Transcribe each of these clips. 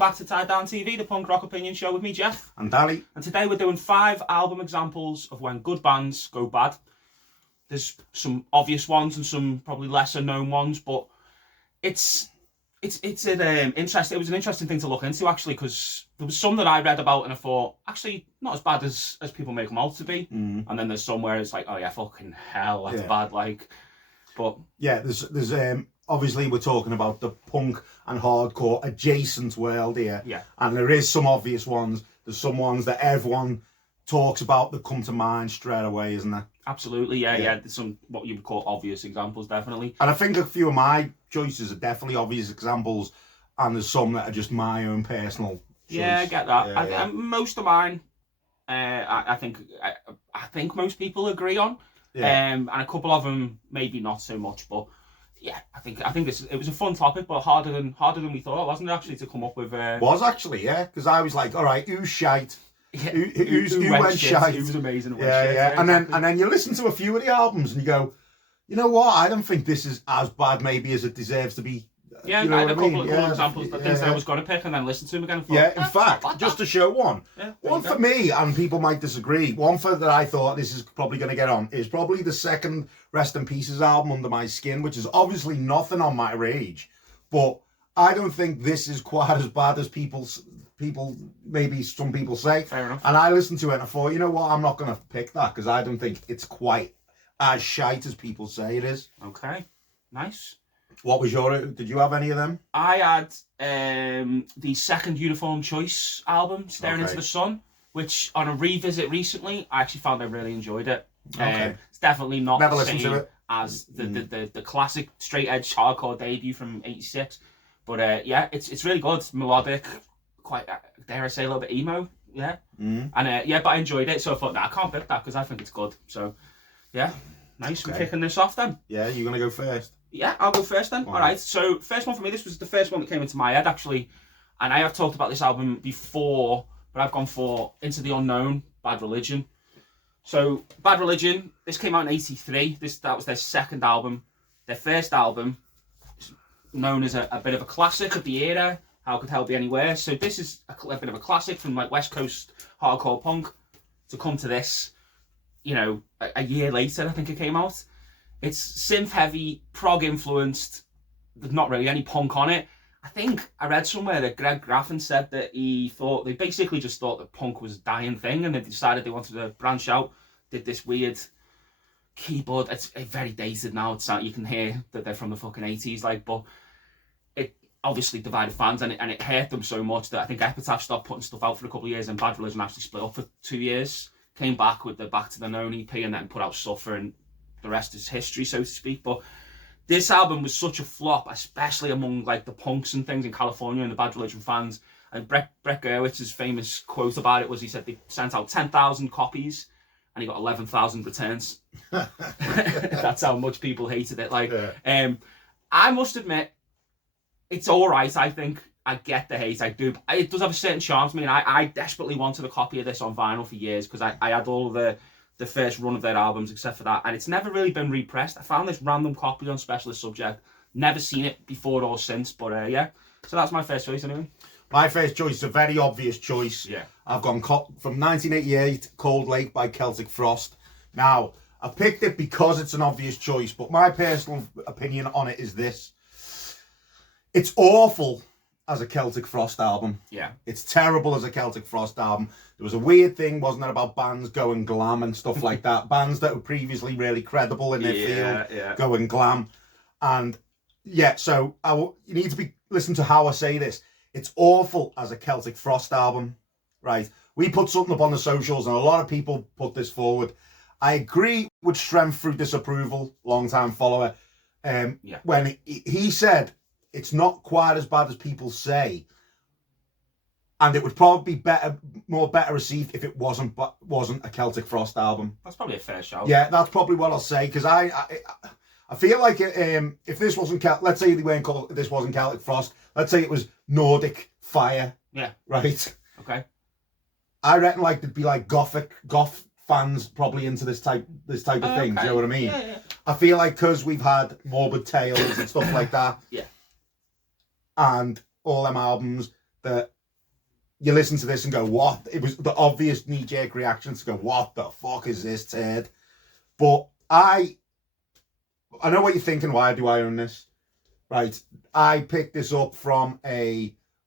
back to Tied Down TV, the punk rock opinion show with me, Geoff. And Danny. And today we're doing 5 album examples of when good bands go bad. There's some obvious ones and some probably lesser known ones, but it was an interesting thing to look into actually, because there was some that I read about and I thought actually not as bad as people make them out to be, and then there's some where it's like, oh yeah, fucking hell, that's bad. Like, but yeah, there's obviously we're talking about the punk and hardcore adjacent world here, and there is some obvious ones. There's some ones that everyone talks about that come to mind straight away, isn't there? Absolutely, yeah. There's some what you would call obvious examples, definitely. And I think a few of my choices are definitely obvious examples, and there's some that are just my own personal choice. Yeah, I get that. Most of mine, I think most people agree on. And a couple of them maybe not so much, but yeah, I think it was a fun topic, but harder than we thought, wasn't it? Actually, to come up with. Was actually, because I was like, all right, who's shite? Yeah, who went shite? Who was amazing? And then you listen to a few of the albums and you go, you know what? I don't think this is as bad maybe as it deserves to be. Yeah, I had a couple of examples that things I was going to pick and then listen to them again. And thought, in fact, just to show one for me, and people might disagree, one that I thought this is probably going to get on is probably the second Rest in Pieces album, Under My Skin, which is obviously nothing on my rage, but I don't think this is quite as bad as maybe some people say. Fair enough. And I listened to it and I thought, you know what, I'm not going to pick that because I don't think it's quite as shite as people say it is. Okay, nice. What was did you have any of them? I had the second Uniform Choice album, Staring Into the Sun, which on a revisit recently, I actually found I really enjoyed it. It's definitely not the same as the classic straight edge hardcore debut from '86. But it's really good, melodic, quite, dare I say, a little bit emo, and but I enjoyed it, so I thought, I can't pick that because I think it's good. So nice. We're kicking this off then. Yeah, you're gonna go first. Yeah, I'll go first then. All right. So first one for me, this was the first one that came into my head actually, and I have talked about this album before, but I've gone for Into the Unknown, Bad Religion. So Bad Religion, this came out in '83. That was their second album. Their first album, known as a bit of a classic of the era. How Could Hell Be Any Worse? So this is a bit of a classic from like West Coast hardcore punk to come to this, a year later, I think it came out. It's synth heavy, prog influenced. There's not really any punk on it. I think I read somewhere that Greg Graffin said that they basically just thought that punk was a dying thing, and they decided they wanted to branch out. Did this weird keyboard. It's very dated now. You can hear that they're from the fucking 80s, but it obviously divided fans, and it hurt them so much that I think Epitaph stopped putting stuff out for a couple of years, and Bad Religion actually split up for 2 years. Came back with the Back to the Known EP, and then put out Suffer, and the rest is history, so to speak. But this album was such a flop, especially among the punks and things in California and the Bad Religion fans. And Brett Gerwitz's famous quote about it was, he said they sent out 10,000 copies and he got 11,000 returns. That's how much people hated it. I must admit, it's all right. I think I get the hate. I do. It does have a certain charm to me, and I desperately wanted a copy of this on vinyl for years because I had all the first run of their albums except for that, and it's never really been repressed. I found this random copy on Specialist Subject, never seen it before or since, but so that's my first choice anyway. My first choice is a very obvious choice. I've gone from 1988 Cold Lake by Celtic Frost. Now I picked it because it's an obvious choice, but my personal opinion on it is this: it's awful as a Celtic Frost album. It's terrible as a Celtic Frost album. There was a weird thing, wasn't there, about bands going glam and stuff like that. Bands that were previously really credible in their field going glam. And so you need to listen to how I say this. It's awful as a Celtic Frost album, right? We put something up on the socials and a lot of people put this forward. I agree with Strength Through Disapproval, long-time follower, when he said, it's not quite as bad as people say, and it would probably be better received if it wasn't a Celtic Frost album. That's probably a fair shout. Yeah, that's probably what I'll say, because I feel like if this wasn't let's say this wasn't Celtic Frost, let's say it was Nordic Fire. Yeah. Right. Okay. I reckon there'd be goth fans probably into this type of thing. Do you know what I mean? Yeah. I feel like because we've had Morbid Tales and stuff like that. Yeah. And all them albums, that you listen to this and go, what? It was the obvious knee-jerk reaction to go, what the fuck is this, Ted? But I know what you're thinking. Why do I own this? Right. I picked this up from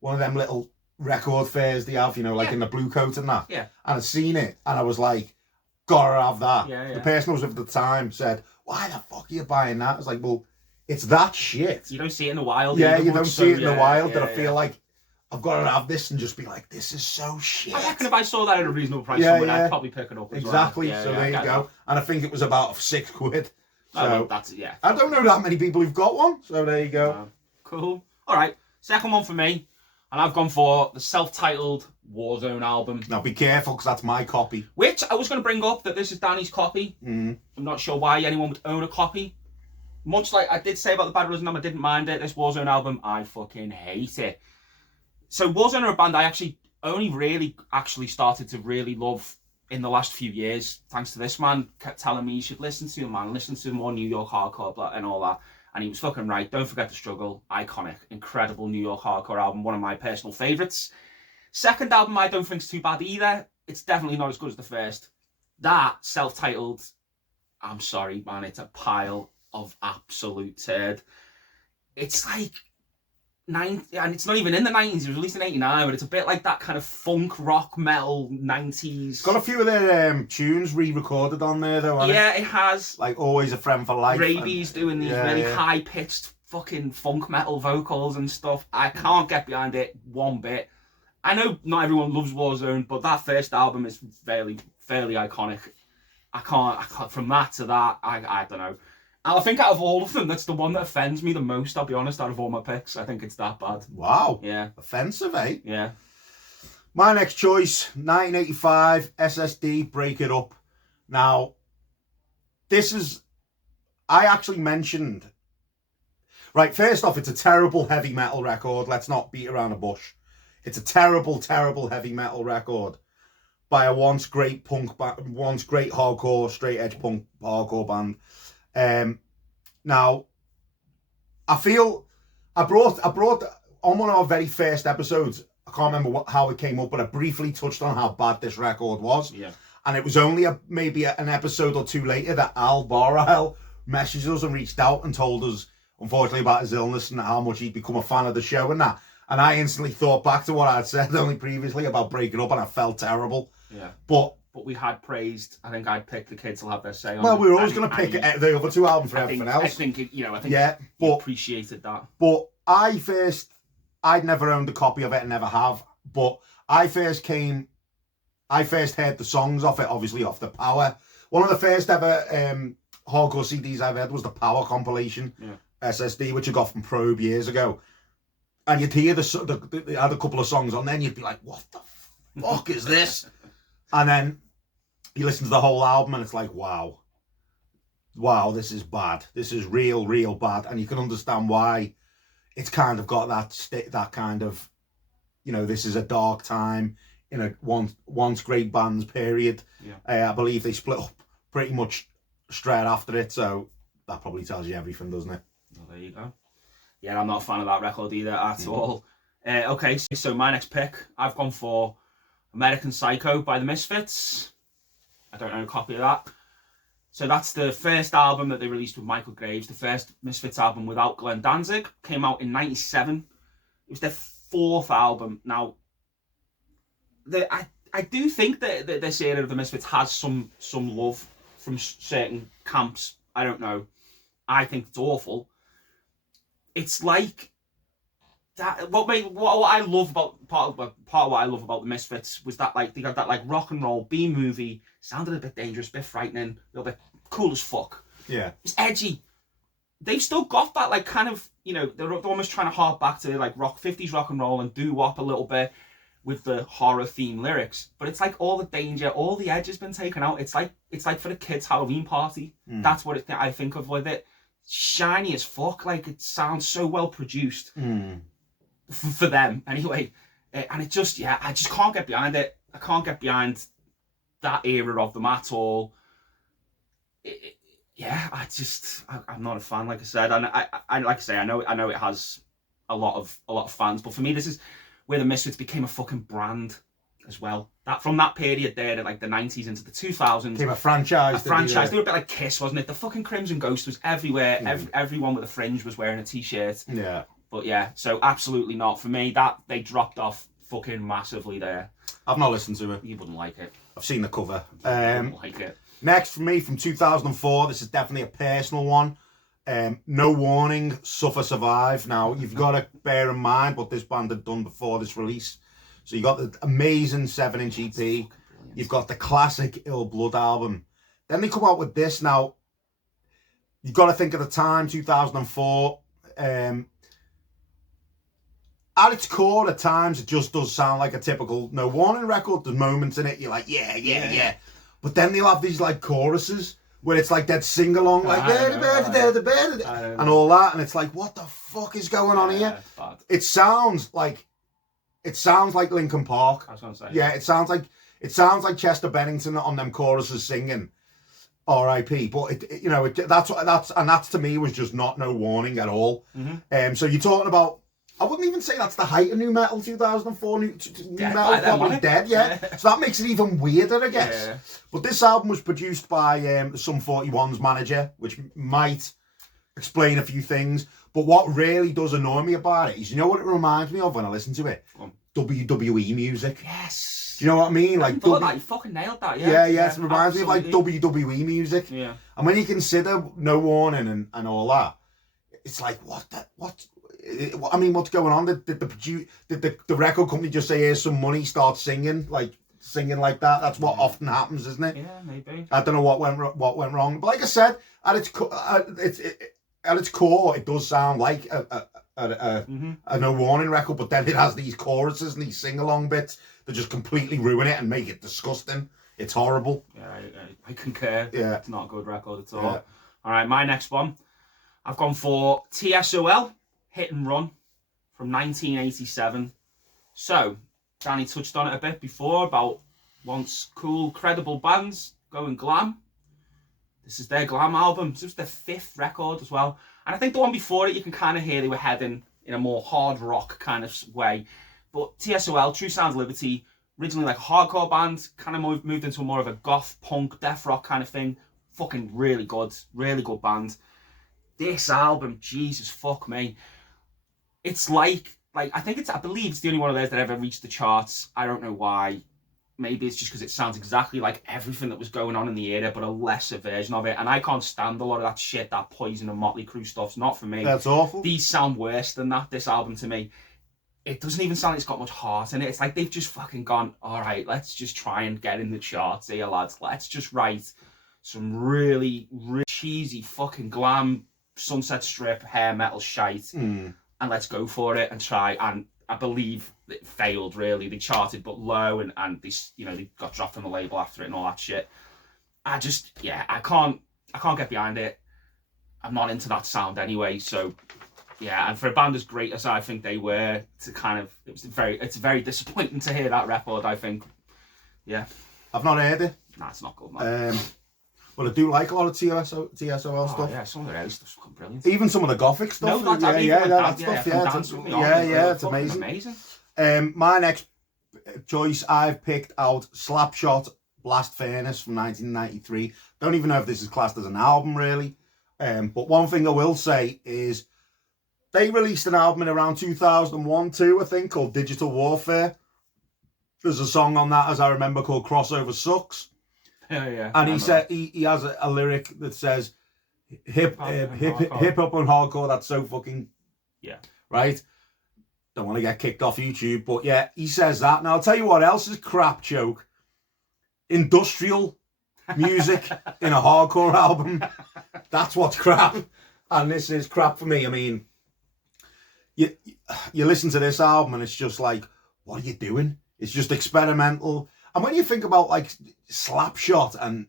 one of them little record fairs they have, like in the Blue Coat and that. Yeah. And I'd seen it, and I was like, gotta have that. Yeah. The person I was with at the time said, why the fuck are you buying that? I was like, well, it's that shit. You don't see it in the wild. Yeah, you don't see it in the wild, that I feel like I've got to have this and just be like, this is so shit. I reckon if I saw that at a reasonable price somewhere, I'd probably pick it up as exactly. well. So there you go. That. And I think it was about £6. So that's I don't know that many people who've got one. So there you go. Cool. All right. Second one for me. And I've gone for the self-titled Warzone album. Now be careful, because that's my copy. Which I was going to bring up, that this is Danny's copy. I'm not sure why anyone would own a copy. Much like I did say about the Bad Religion album, I didn't mind it. This Warzone album, I fucking hate it. So Warzone are a band I only really started to really love in the last few years, thanks to this man. Kept telling me, you should listen to him, man. Listen to more New York hardcore and all that. And he was fucking right. Don't Forget the Struggle. Iconic. Incredible New York hardcore album. One of my personal favourites. Second album I don't think is too bad either. It's definitely not as good as the first. That, self-titled, I'm sorry, man. It's a pile of absolute turd. It's like... and it's not even in the 90s, it was released in 89, but it's a bit like that kind of funk, rock, metal, 90s. Got a few of their tunes re-recorded on there, though, hasn't it has. Like Always a Friend for Life. Rabies doing these really high-pitched fucking funk metal vocals and stuff. I can't get behind it one bit. I know not everyone loves Warzone, but that first album is fairly iconic. I can't, from that to that, I don't know. And I think out of all of them, that's the one that offends me the most, I'll be honest, out of all my picks. I think it's that bad. Wow. Yeah. Offensive, eh? Yeah. My next choice, 1985, SSD, Break It Up. Now, I actually mentioned... Right, first off, it's a terrible heavy metal record. Let's not beat around the bush. It's a terrible, terrible heavy metal record by a once great hardcore, straight edge punk hardcore band. Now, I feel I brought on one of our very first episodes, I can't remember how it came up, but I briefly touched on how bad this record was. Yeah. And it was only maybe an episode or two later that Al Barahel messaged us and reached out and told us, unfortunately, about his illness and how much he'd become a fan of the show and that. And I instantly thought back to what I'd said only previously about breaking up, and I felt terrible. Yeah. But we had praised. I think I'd picked The Kids Will Have Their Say on. Well, we were always going to pick the other two albums for everything else. I think he appreciated that. But I'd never owned a copy of it and never have. But I first heard the songs off it, obviously off the Power. One of the first ever hardcore CDs I've had was the Power compilation, SSD, which I got from Probe years ago. And you'd hear they had a couple of songs on, then you'd be like, what the fuck is this? And then you listen to the whole album and it's like, wow, this is bad. This is real, real bad. And you can understand why it's kind of got that kind of, this is a dark time in a once great band's period. Yeah. I believe they split up pretty much straight after it. So that probably tells you everything, doesn't it? Well, there you go. Yeah, I'm not a fan of that record either at all. Okay, so my next pick, I've gone for American Psycho by the Misfits. I don't own a copy of that. So that's the first album that they released with Michael Graves, the first Misfits album without Glenn Danzig. Came out in 97. It was their fourth album. Now, I do think that this era of the Misfits has some love from certain camps. I don't know. I think it's awful. It's like that. What I love about part of what I love about the Misfits was that they got that rock and roll B movie, sounded a bit dangerous, a bit frightening, a little bit cool as fuck. Yeah, it's edgy. They've still got that kind of they're almost trying to hark back to 50s rock and roll and doo wop a little bit with the horror theme lyrics, but it's like all the danger, all the edge has been taken out. It's like for the kids' Halloween party. That's what I think of with it. Shiny as fuck, it sounds so well produced for them anyway, and it just I just can't get behind it. I can't get behind that era of them at all. I'm not a fan, like I said, and I know it has a lot of fans, but for me this is where the Misfits became a fucking brand as well. That from that period there, like the 90s into the 2000s, became a franchise. They were a bit like Kiss, wasn't it? The fucking Crimson Ghost was everywhere. Everyone with a fringe was wearing a t-shirt. Yeah. But yeah, so absolutely not for me. That they dropped off fucking massively there. I've not listened to it. You wouldn't like it. I've seen the cover. You wouldn't like it. Next for me from 2004, this is definitely a personal one. No Warning, Suffer Survive. Now, you've got to bear in mind what this band had done before this release. So you got the amazing 7-inch EP. You've got the classic Ill Blood album. Then they come out with this. Now, you've got to think of the time, 2004. At its core, at times, it just does sound like a typical No Warning record. There's moments in it, you're like, yeah. But then they'll have these, like, choruses where it's like that sing-along, like, and all that. And it's like, what the fuck is going on here? It sounds like Linkin Park. I was gonna say. Yeah, it sounds like Chester Bennington on them choruses singing R.I.P. But that's to me was just not No Warning at all. So you're talking about, I wouldn't even say that's the height of new metal. 2004 new metal probably dead. Yeah. So that makes it even weirder, I guess. Yeah. But this album was produced by the Sum 41's manager, which might explain a few things. But what really does annoy me about it is, you know what it reminds me of when I listen to it? WWE music. Yes. Do you know what I mean? Like, you fucking nailed that. Yeah. It reminds me of like WWE music. Yeah. And when you consider No Warning and all that, it's like, I mean, what's going on? Did the record company just say, here's some money, start singing like that? That's what often happens, isn't it? Yeah, maybe. I don't know what went wrong. But like I said, at its core, it does sound like a No Warning record, but then it has these choruses and these sing-along bits that just completely ruin it and make it disgusting. It's horrible. Yeah, I concur. Yeah. It's not a good record at all. Yeah. All right, my next one. I've gone for TSOL, Hit and Run, from 1987. So, Danny touched on it a bit before about once cool, credible bands going glam. This is their glam album. This was their 5th record as well. And I think the one before it, you can kind of hear they were heading in a more hard rock kind of way. But TSOL, True Sounds Liberty, originally like a hardcore band, kind of moved into more of a goth, punk, death rock kind of thing. Fucking really good band. This album, Jesus fuck me. It's like I believe it's the only one of theirs that ever reached the charts. I don't know why. Maybe it's just because it sounds exactly like everything that was going on in the era, but a lesser version of it. And I can't stand a lot of that shit, that Poison and Motley Crue stuff's not for me. That's awful. These sound worse than that, this album to me. It doesn't even sound like it's got much heart in it. It's like they've just fucking gone, all right, let's just try and get in the charts here, lads. Let's just write some really, really cheesy fucking glam Sunset Strip hair metal shite. And let's go for it and try. And I believe it failed, really. They charted but low, and they got dropped from the label after it and all that shit. I can't get behind it. I'm not into that sound anyway, so yeah. And for a band as great as I think they were, it's very disappointing to hear that record, I think. Yeah. I've not heard it. Nah, it's not good, man. But I do like a lot of TSOL stuff. Yeah, some of the early stuff's fucking brilliant. Even some of the gothic stuff. It's amazing. My next choice, I've picked out Slapshot, Blast Furnace from 1993. Don't even know if this is classed as an album, really. But one thing I will say is they released an album in around 2001-2, I think, called Digital Warfare. There's a song on that, as I remember, called Crossover Sucks. Yeah. And he said he has a lyric that says hip hop and hardcore. That's so fucking right. Don't want to get kicked off YouTube, but yeah, he says that. Now I'll tell you what else is crap joke. Industrial music in a hardcore album. That's what's crap, and this is crap for me. I mean, you listen to this album and it's just like, what are you doing? It's just experimental. And when you think about like Slapshot and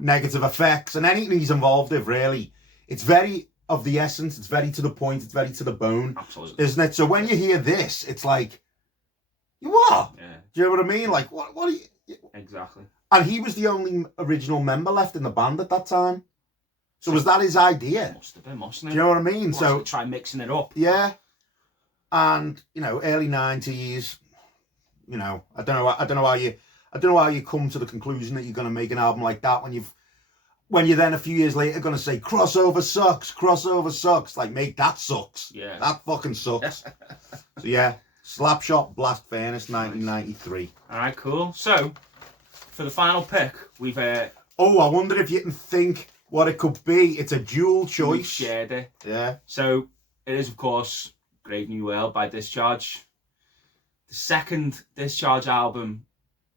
Negative Effects and anything he's involved with, really, it's very of the essence. It's very to the point. It's very to the bone. Absolutely. Isn't it? So when you hear this, it's like, what? Yeah. Do you know what I mean? Like, what are you? Exactly. And he was the only original member left in the band at that time. So was that his idea? Must have been, mustn't it? Do you know what I mean? So try mixing it up. Yeah. and you know, early 90s. You know, I don't know how you come to the conclusion that you're going to make an album like that when you're then a few years later going to say crossover sucks. Like, mate, that sucks. Yeah, that fucking sucks. So yeah, Slapshot, Blast Furnace, 1993. All right, cool. So for the final pick, we've oh, I wonder if you can think what it could be. It's a dual choice. We shared it. Yeah. So it is, of course, Brave New World by Discharge. The second Discharge album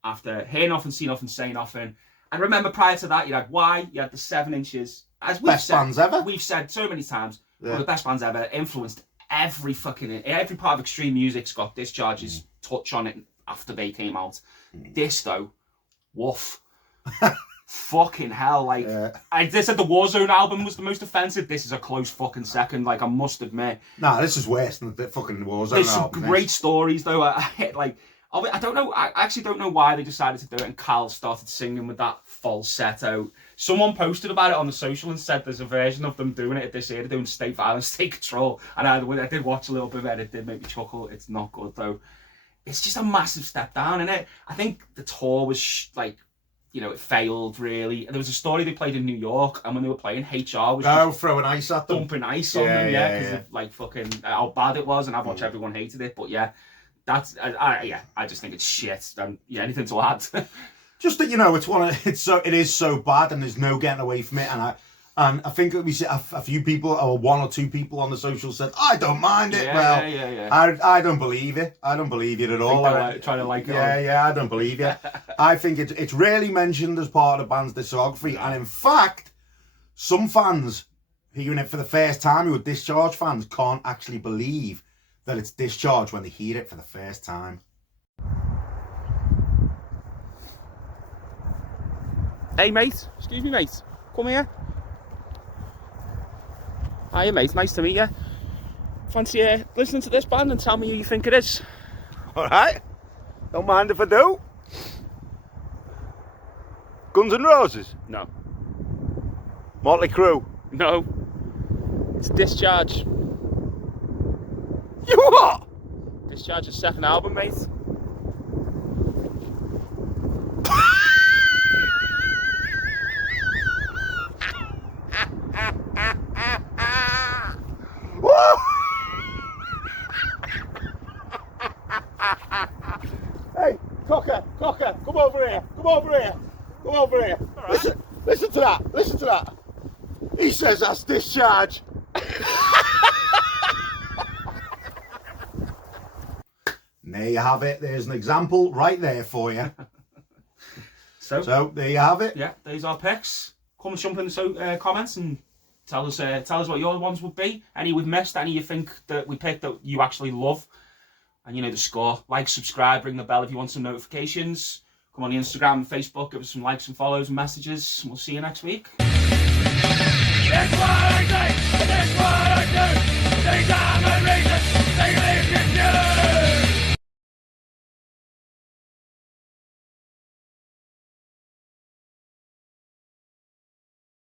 after Hear Nothing, See Nothing, Say Nothing. And remember, prior to that, you had Why, you had the 7 Inches. As we've best bands ever. We've said so many times, one of the best bands ever, influenced every part of extreme music's got Discharge's touch on it after they came out. This, though, woof. Fucking hell, like, they said the Warzone album was the most offensive. This is a close fucking second, like, I must admit. Nah, this is worse than the fucking Warzone There's some album. Great stories, though. I don't know, I actually don't know why they decided to do it, and Cal started singing with that falsetto. Someone posted about it on the social and said there's a version of them doing it at this era, doing State Violence, State Control, and I did watch a little bit of it, it did make me chuckle. It's not good, though. It's just a massive step down, innit? I think the tour was, you know, it failed, really. There was a story they played in New York, and when they were playing, HR was throwing ice at them. Dumping ice on them, because of, like, fucking how bad it was, and how much everyone hated it. But, yeah, that's, I just think it's shit. Anything to add? Just that, you know, it is so bad, and there's no getting away from it, and I think we see a few people, or 1 or 2 people on the social said, I don't mind it. I don't believe it. I don't believe it at all. Trying to like it. I don't believe it. I think it's rarely mentioned as part of the band's discography. And in fact, some fans hearing it for the first time, who are Discharge fans, can't actually believe that it's Discharge when they hear it for the first time. Hey, mate. Excuse me, mate. Come here. Hiya, mate. Nice to meet you. Fancy listening to this band and tell me who you think it is? All right. Don't mind if I do. Guns N' Roses? No. Motley Crue? No. It's Discharge. You what? Discharge's second album, mate. Hey, Cocker, come over here. Right. Listen to that. He says that's Discharge. There you have it. There's an example right there for you. So there you have it. Yeah, there's our picks. Come and jump in the comments and tell us what your ones would be. Any we've missed, any you think that we picked that you actually love. And you know the score. Like, subscribe, ring the bell if you want some notifications. Come on the Instagram and Facebook, give us some likes and follows and messages. And we'll see you next week. That's what I say! That's what I do!